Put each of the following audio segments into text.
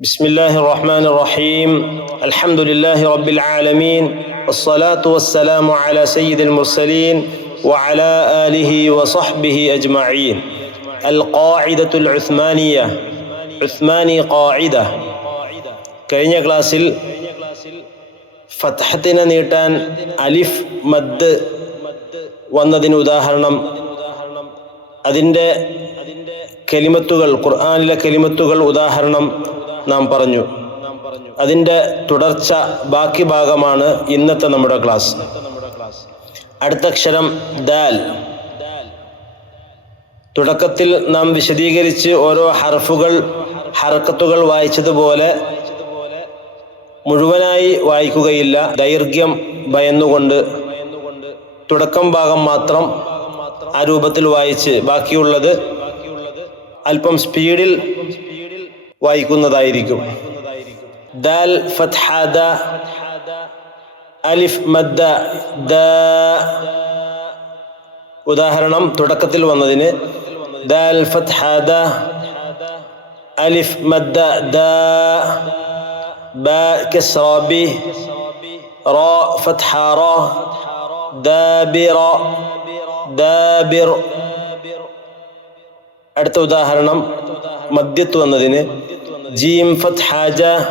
بسم الله الرحمن الرحيم الحمد لله رب العالمين والصلاة والسلام على سيد المرسلين وعلى آله وصحبه أجمعين القاعدة العثمانية عثماني قاعدة കഴിഞ്ഞ ക്ലാസ്സിൽ ഫത്ഹത്തിനെ നീട്ടാൻ അലിഫ് മദ് വന്നതിന് ഉദാഹരണം അതിൻ്റെ കെലിമത്തുകൾ ഖുർആാനിലെ കെലിമത്തുകൾ ഉദാഹരണം നാം പറഞ്ഞു. അതിന്റെ തുടർച്ച ബാക്കി ഭാഗമാണ് ഇന്നത്തെ നമ്മുടെ ക്ലാസ്. അടുത്ത അക്ഷരം ദാൽ. തുടക്കത്തിൽ നാം വിശദീകരിച്ച് ഓരോ ഹർഫുകൾ ഹർക്കത്തുകൾ വായിച്ചതുപോലെ മുഴുവനായി വായിക്കുകയില്ല. ദൈർഘ്യം ഭയന്നുകൊണ്ട് തുടക്കം ഭാഗം മാത്രം ആ രൂപത്തിൽ വായിച്ച് ബാക്കിയുള്ളത് അല്പം സ്പീഡിൽ വായിക്കുന്നതായിരിക്കും. ദാൽ ഫത്ഹ അലിഫ് മദ്ദ ദ. ഉദാഹരണം തുടക്കത്തിൽ വന്നതിന്. ദാൽ ഫത്ഹ അലിഫ് മദ്ദ ദ. ബ കസ്റ ബി റ ഫത്ഹ ദാബിറ ദാബിർ. അടുത്ത ഉദാഹരണം മദ്യത്ത് വന്നതിന്. جيم فتحة جا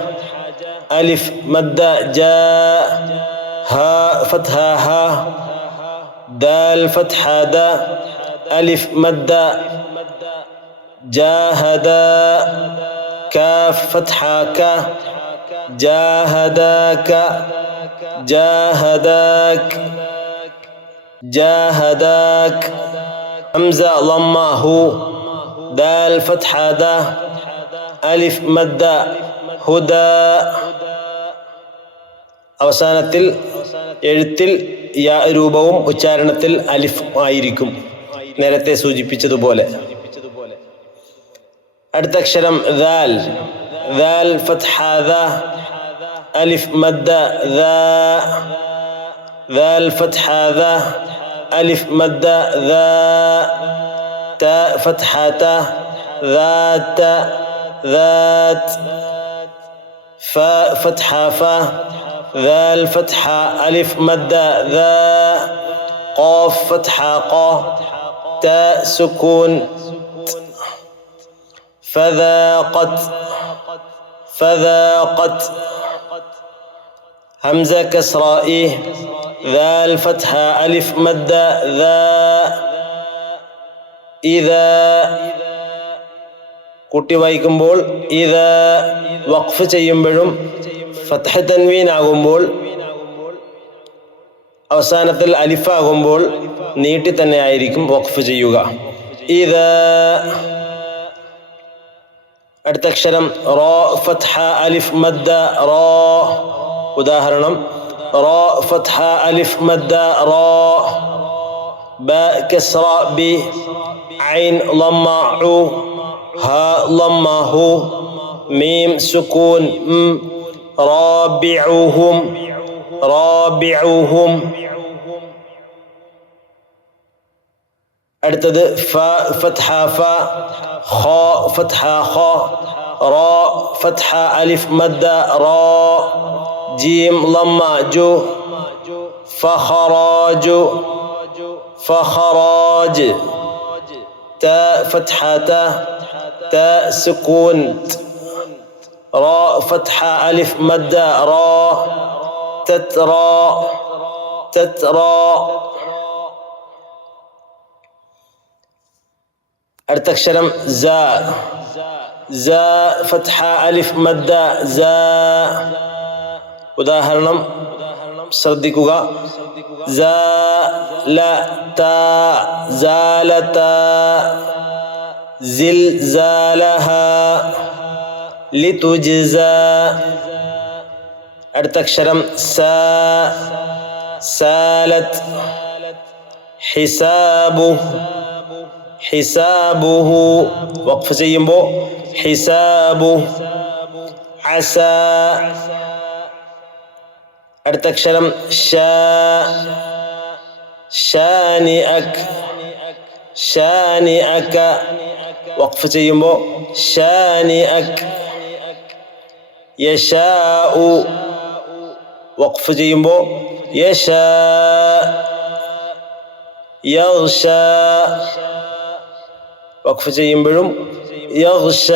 ألف مدة جاء ها فتحة ها دال فتحة دا ألف مدة جاهدا كاف فتحة كا جاهداك جاهداك جاهداك همزة ضمه دال فتحة ده ألف مدة هدى അവസാനത്തിൽ എഴുത്തിൽ യാ രൂപവും ഉച്ചാരണത്തിൽ അലിഫ് ആയിരിക്കും നേരത്തെ സൂചിപ്പിച്ചതുപോലെ അടുത്ത അക്ഷരം ദാൽ ദാൽ ഫത്ഹ ദ അലിഫ് മദ്ദ ദ ذا الفتحة ذا ألف مدة ذا تاء فتحة تاء ذات ذات فاء فتحة فاء ذا الفتحة ألف مدة ذا قاف فتحة قا تاء سكون فذاقت فذاقت همزة إيه ذا الفتحة ألف مدة ذا إذا കുട്ടി വായിക്കുമ്പോൾ ഇത് വഖഫ് ചെയ്യുമ്പോഴും ഫത്ഹ തൻവീൻ ആകുമ്പോൾ അവസാനത്തിൽ അലിഫാകുമ്പോൾ നീട്ടി തന്നെ ആയിരിക്കും വഖഫ് ചെയ്യുക. ഇത് അടുത്ത അക്ഷരം റോ ഫത്ഹ അലിഫ് മദ്ദ റോ. ഉദാഹരണം റോ ഫത്ഹ അലിഫ് മദ്ദ റോ. ബ കസ്റ ബി ഐൻ ലമ്മ ഉ ഹ ലമ്മ ഹു മീം സുകൂൻ ഉം റാബിഉഹും റാബിഉഹും അടുത്തത് ഫ ഫത്ഹ ഫ ഖ ഫത്ഹ ഖ റ ഫത്ഹ അലിഫ് മദ്ദ റ جيم لما جو فخراج فخراج تاء فتحة تاء تاء سكون. راء فتحة ألف مدة راء تترى تترى أرتكشرم زاء زاء فتحة ألف مدة زاء وده هرنم. ശ്രദ്ധിക്കുക അടുത്ത അക്ഷരം സാലത്ത് ഹിസാബു ഹിസാബുഹു വഖഫ് ചെയ്യുമ്പോൾ ഹിസാബു അസ അടുത്ത അക്ഷരം ഷാനി അക് ഷാനി അക വഖഫ് ചെയ്യുമ്പോൾ ഷാനി അക് യശാഉ വഖഫ് ചെയ്യുമ്പോൾ യശാ യഗ്ഷ വഖഫ് ചെയ്യുമ്പോഴും യഗ്ഷ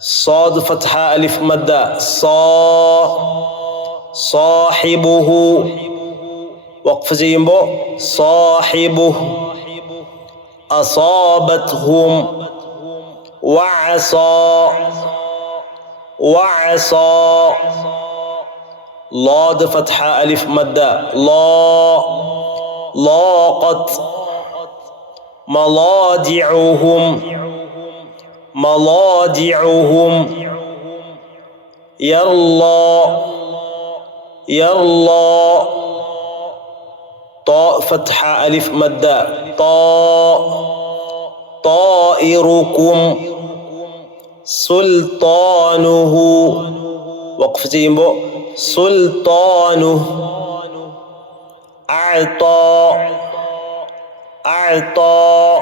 صاد فتحة ألف مدة صا صاحبه. وقف زينبو صاحبه. أصابتهم وعصى وعصى لاد فتحة ألف مدة لا لاقت ملاجعهم ملاجعهم. يرلى يرلى. طاء فتحة ألف مدة. طاء طائركم. سلطانه. وقف جيمبو سلطانه. أعطى أعطى.